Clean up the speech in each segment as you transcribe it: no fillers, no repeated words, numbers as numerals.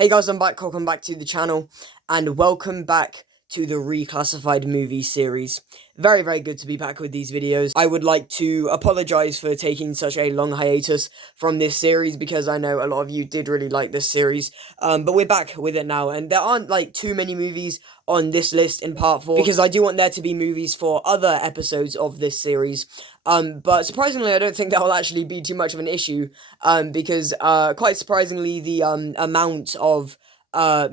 Hey guys, I'm back, welcome back to the channel, and welcome back to the Reclassified Movies series. Very, very good to be back with these videos. I would like to apologise for taking such a long hiatus from this series, because I know a lot of you did really like this series, but we're back with it now, and there aren't, like, too many movies on this list in part 4, because I do want there to be movies for other episodes of this series, but surprisingly, I don't think that will actually be too much of an issue, because, quite surprisingly, the, amount of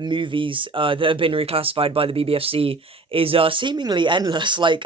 movies that have been reclassified by the BBFC is seemingly endless. Like,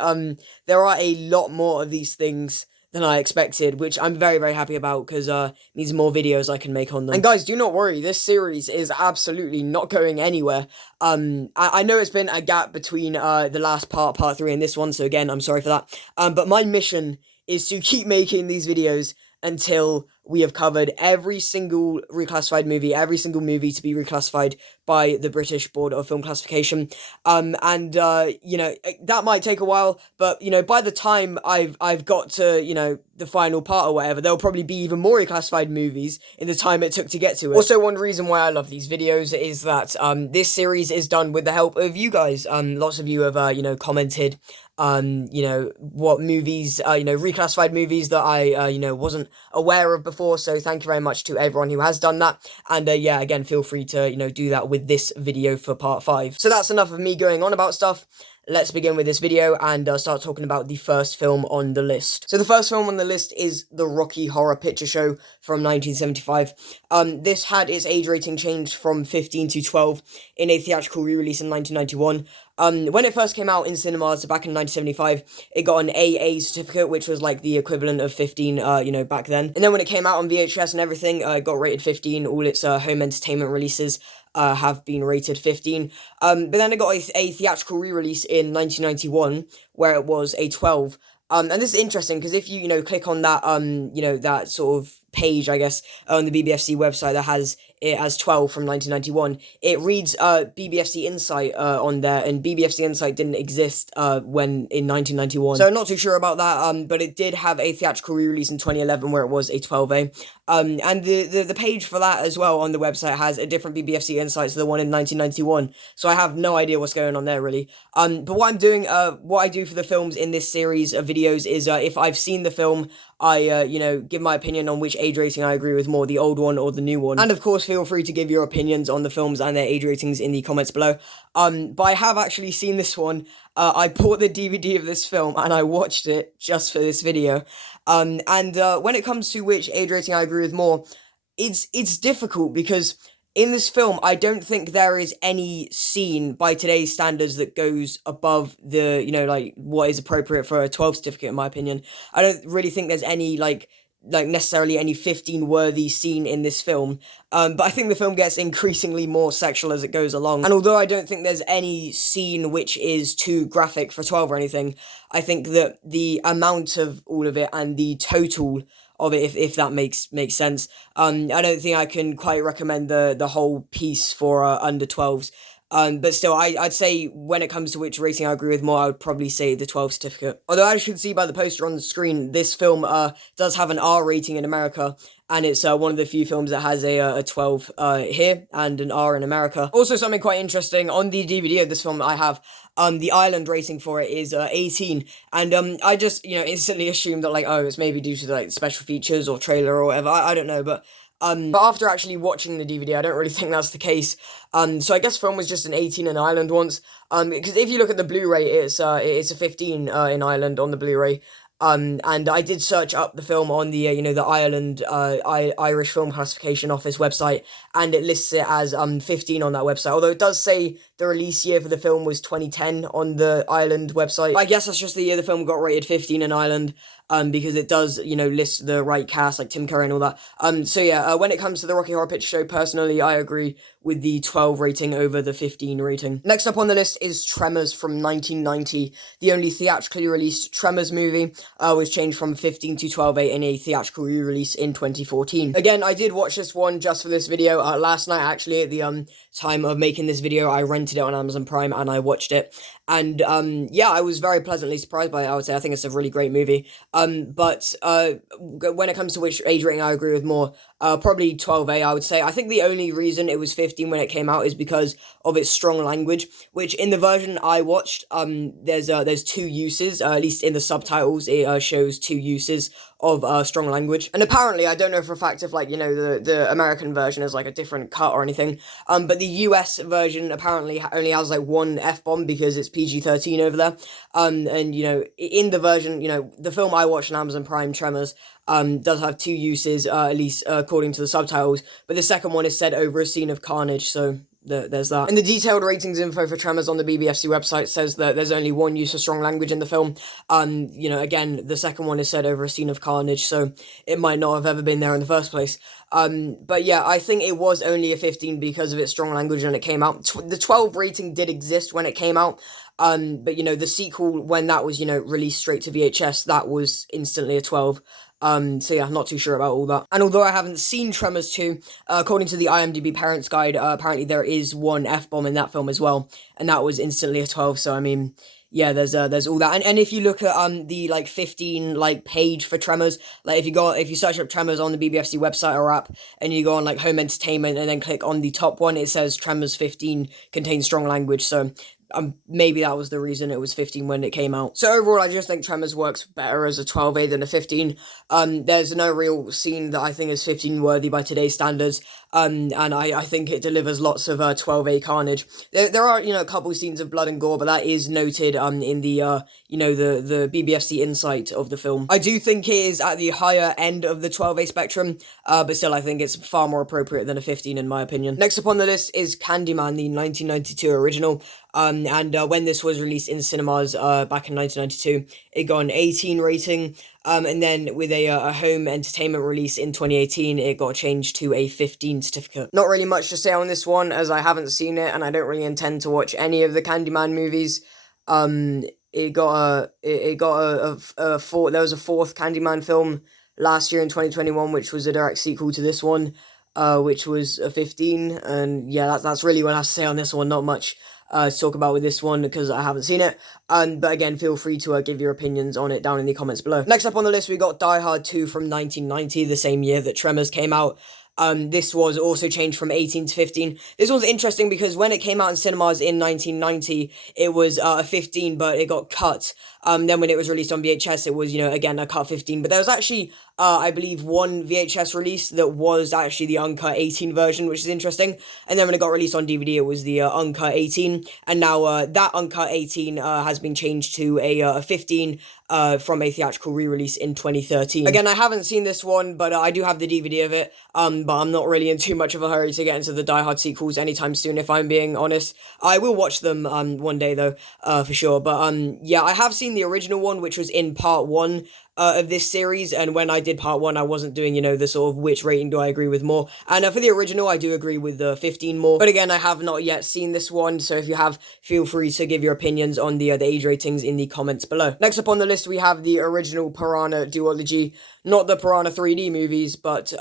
there are a lot more of these things than I expected, which I'm very, very happy about, because means more videos I can make on them. And guys, do not worry, this series is absolutely not going anywhere. I know it's been a gap between the last part 3, and this one, so again, I'm sorry for that. But my mission is to keep making these videos until we have covered every single reclassified movie, every single movie to be reclassified by the British Board of Film Classification. You know, that might take a while, but, you know, by the time I've got to, you know, the final part or whatever, there'll probably be even more reclassified movies in the time it took to get to it. Also, one reason why I love these videos is that, this series is done with the help of you guys. Lots of you have, you know, commented, you know, what movies, you know, reclassified movies that I, you know, wasn't aware of before, so thank you very much to everyone who has done that, and yeah, again, feel free to, you know, do that with this video for part 5. So that's enough of me going on about stuff. Let's begin with this video and start talking about the first film on the list. So the first film on the list is The Rocky Horror Picture Show from 1975. This had its age rating changed from 15 to 12 in a theatrical re-release in 1991. When it first came out in cinemas back in 1975, it got an AA certificate, which was like the equivalent of 15, you know, back then. And then when it came out on VHS and everything, it got rated 15. All its home entertainment releases have been rated 15. But then it got a theatrical re-release in 1991, where it was a 12. And this is interesting, because if you know, click on that, you know, that sort of page, I guess, on the BBFC website that has it as 12 from 1991, it reads BBFC Insight on there, and BBFC Insight didn't exist when in 1991. So I'm not too sure about that, but it did have a theatrical re-release in 2011 where it was a 12A. And the page for that as well on the website has a different BBFC Insight to the one in 1991, so I have no idea what's going on there, really. But what I'm doing, what I do for the films in this series of videos is, if I've seen the film, I, you know, give my opinion on which age rating I agree with more, the old one or the new one. And of course, feel free to give your opinions on the films and their age ratings in the comments below. But I have actually seen this one. I bought the DVD of this film and I watched it just for this video. When it comes to which age rating I agree with more, it's difficult, because in this film, I don't think there is any scene by today's standards that goes above the, you know, like, what is appropriate for a 12 certificate, in my opinion. I don't really think there's any, like necessarily any 15-worthy scene in this film, but I think the film gets increasingly more sexual as it goes along, and although I don't think there's any scene which is too graphic for 12 or anything, I think that the amount of all of it and the total of it, if that makes sense, I don't think I can quite recommend the whole piece for under 12s. But still, I'd say when it comes to which rating I agree with more, I would probably say the 12 certificate. Although, as you can see by the poster on the screen, this film does have an R rating in America, and it's one of the few films that has a 12 here and an R in America. Also, something quite interesting, on the DVD of this film that I have, the Ireland rating for it is 18, and I just, you know, instantly assumed that, like, oh, it's maybe due to, like, special features or trailer or whatever, I don't know, but after actually watching the DVD, I don't really think that's the case. So I guess film was just an 18 in Ireland once. Because if you look at the Blu-ray, it's a 15 in Ireland on the Blu-ray. And I did search up the film on the, you know, the Ireland, Irish Film Classification Office website, and it lists it as 15 on that website. Although it does say the release year for the film was 2010 on the Ireland website. I guess that's just the year the film got rated 15 in Ireland, because it does, you know, list the right cast, like Tim Curry and all that. So yeah, when it comes to the Rocky Horror Picture Show, personally, I agree with the 12 rating over the 15 rating. Next up on the list is Tremels from 1990. The only theatrically released Tremels movie was changed from 15 to 12A in a theatrical re-release in 2014. Again, I did watch this one just for this video last night, actually, at the time of making this video. I rented it on Amazon Prime and I watched it. And yeah, I was very pleasantly surprised by it, I would say. I think it's a really great movie. But when it comes to which age rating I agree with more, probably 12A, I would say. I think the only reason it was 15 when it came out is because of its strong language, which in the version I watched, there's two uses, at least in the subtitles, it shows two uses of strong language. And apparently, I don't know for a fact if, like, the American version is like a different cut or anything, but the US version apparently only has like one F-bomb because it's PG-13 over there. And in the version, the film I watched on Amazon Prime, Tremels, does have two uses, at least according to the subtitles, but the second one is said over a scene of carnage, so there's that. And the detailed ratings info for Tremors on the BBFC website says that there's only one use of strong language in the film. Again, the second one is said over a scene of carnage, so it might not have ever been there in the first place. But yeah, I think it was only a 15 because of its strong language when it came out. The 12 rating did exist when it came out, but the sequel, when that was, released straight to VHS, that was instantly a 12. So yeah, not too sure about all that. And although I haven't seen Tremors 2, according to the IMDb Parents Guide, apparently there is one F-bomb in that film as well, and that was instantly a 12, so I mean, yeah, there's all that. And if you look at the 15 page for Tremors, like if you search up Tremors on the BBFC website or app, and you go on home entertainment and then click on the top one, it says Tremors 15 contains strong language, so maybe that was the reason it was 15 when it came out. So overall, I just think Tremors works better as a 12A than a 15. There's no real scene that I think is 15 worthy by today's standards. And I think it delivers lots of 12A carnage. There are a couple scenes of blood and gore, but that is noted in the the BBFC insight of the film. I do think it is at the higher end of the 12A spectrum, but still I think it's far more appropriate than a 15 in my opinion. Next up on the list is Candyman, the 1992 original. When this was released in cinemas back in 1992, it got an 18 rating. And then with a home entertainment release in 2018, it got changed to a 15 certificate. Not really much to say on this one, as I haven't seen it, and I don't really intend to watch any of the Candyman movies. There was a fourth Candyman film last year in 2021, which was a direct sequel to this one, which was a 15, and yeah, that's really what I have to say on this one. Not much to talk about with this one because I haven't seen it. But again, feel free to give your opinions on it down in the comments below. Next up on the list, we got Die Hard 2 from 1990, the same year that Tremors came out. This was also changed from 18 to 15. This one's interesting because when it came out in cinemas in 1990, it was a 15, but it got cut. Then when it was released on VHS, it was, again, a cut 15. But there was actually, I believe, one VHS release that was actually the uncut 18 version, which is interesting. And then when it got released on DVD, it was the uncut 18. And now that uncut 18 has been changed to a 15 from a theatrical re-release in 2013. Again, I haven't seen this one, but I do have the DVD of it. But I'm not really in too much of a hurry to get into the Die Hard sequels anytime soon, if I'm being honest. I will watch them one day, though, for sure. But yeah, I have seen the original one, which was in part 1 of this series, and when I did part 1, I wasn't doing, the sort of which rating do I agree with more, and for the original, I do agree with the 15 more, but again, I have not yet seen this one, so if you have, feel free to give your opinions on the age ratings in the comments below. Next up on the list, we have the original Piranha duology, not the Piranha 3D movies, but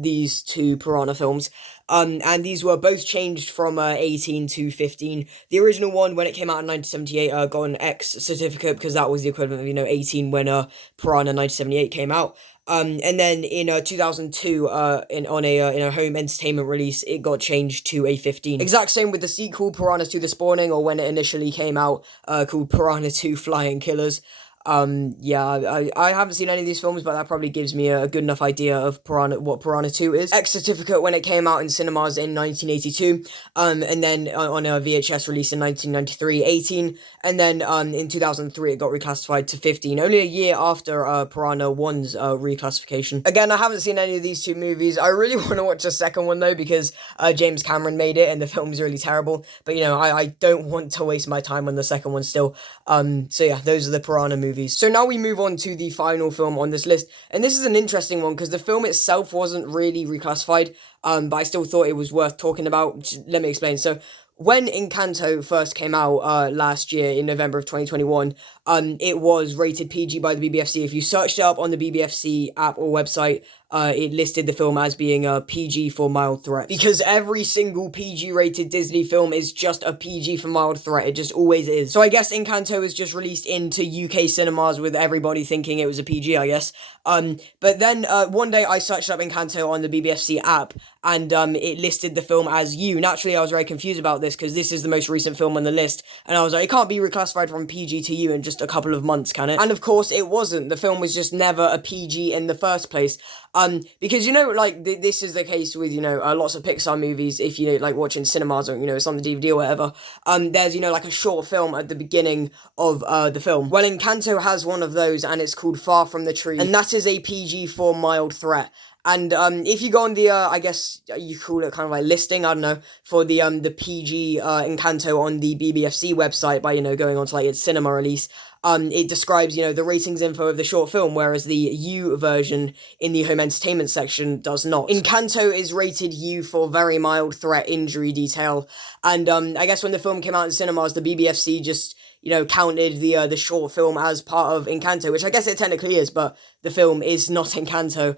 these two Piranha films. And these were both changed from 18 to 15. The original one, when it came out in 1978, got an X certificate because that was the equivalent of, 18 when Piranha 1978 came out. And then in 2002, in a home entertainment release, it got changed to a 15. Exact same with the sequel, Piranha 2: The Spawning, or when it initially came out, called Piranha 2: Flying Killers. Yeah, I haven't seen any of these films, but that probably gives me a good enough idea of what Piranha 2 is. X certificate when it came out in cinemas in 1982, and then on a VHS release in 1993, 18, and then in 2003 it got reclassified to 15, only a year after Piranha 1's reclassification. Again, I haven't seen any of these two movies. I really want to watch the second one though, because James Cameron made it and the film's really terrible, but I don't want to waste my time on the second one still. So yeah, those are the Piranha movies. So now we move on to the final film on this list, and this is an interesting one because the film itself wasn't really reclassified, but I still thought it was worth talking about. Let me explain. So when Encanto first came out last year in November of 2021, it was rated PG by the BBFC. If you searched it up on the BBFC app or website, it listed the film as being a PG for mild threat. Because every single PG-rated Disney film is just a PG for mild threat. It just always is. So I guess Encanto was just released into UK cinemas with everybody thinking it was a PG, I guess. But then one day I searched up Encanto on the BBFC app, and it listed the film as U. Naturally, I was very confused about this because this is the most recent film on the list, and I was like, it can't be reclassified from PG to U in just a couple of months, can it? And of course, it wasn't. The film was just never a PG in the first place. Because, you know, like, this is the case with, you know, lots of Pixar movies, if you, like, watching cinemas or, you know, it's on the DVD or whatever, there's, you know, like, a short film at the beginning of, the film. Well, Encanto has one of those, and it's called Far From the Tree, and that is a PG for mild threat. And if you go on the I guess you call it kind of like listing, I don't know, for the PG Encanto on the BBFC website by, you know, going on to like its cinema release, it describes, you know, the ratings info of the short film, whereas the U version in the home entertainment section does not. Encanto is rated U for very mild threat injury detail, and I guess when the film came out in cinemas, the BBFC just, you know, counted the short film as part of Encanto, which I guess it technically is, but the film is not Encanto.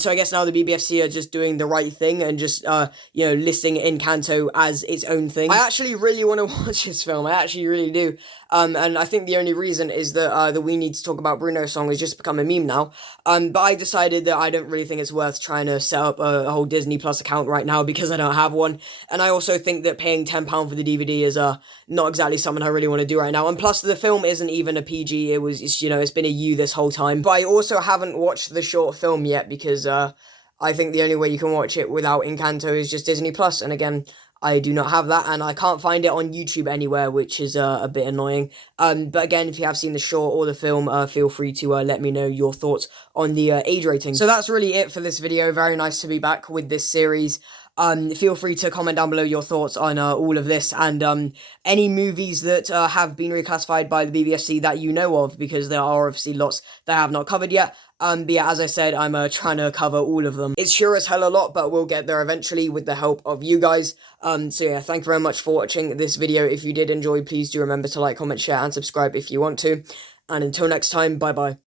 So I guess now the BBFC are just doing the right thing and just, you know, listing Encanto as its own thing. I actually really want to watch this film. I actually really do. And I think the only reason is that the We Need to Talk About Bruno song has just become a meme now. But I decided that I don't really think it's worth trying to set up a whole Disney Plus account right now because I don't have one. And I also think that paying £10 for the DVD is not exactly something I really want to do right now. And plus, the film isn't even a PG. It's, you know, it's been a U this whole time. But I also haven't watched the short film yet because I think the only way you can watch it without Encanto is just Disney Plus. And again, I do not have that, and I can't find it on YouTube anywhere, which is a bit annoying. But again, if you have seen the short or the film, feel free to let me know your thoughts on the age rating. So that's really it for this video. Very nice to be back with this series. Feel free to comment down below your thoughts on all of this, and any movies that have been reclassified by the BBFC that you know of, because there are obviously lots that I have not covered yet. But yeah, as I said, I'm trying to cover all of them. It's sure as hell a lot, but we'll get there eventually with the help of you guys. So yeah, thank you very much for watching this video. If you did enjoy, please do remember to like, comment, share, and subscribe if you want to. And until next time, bye-bye.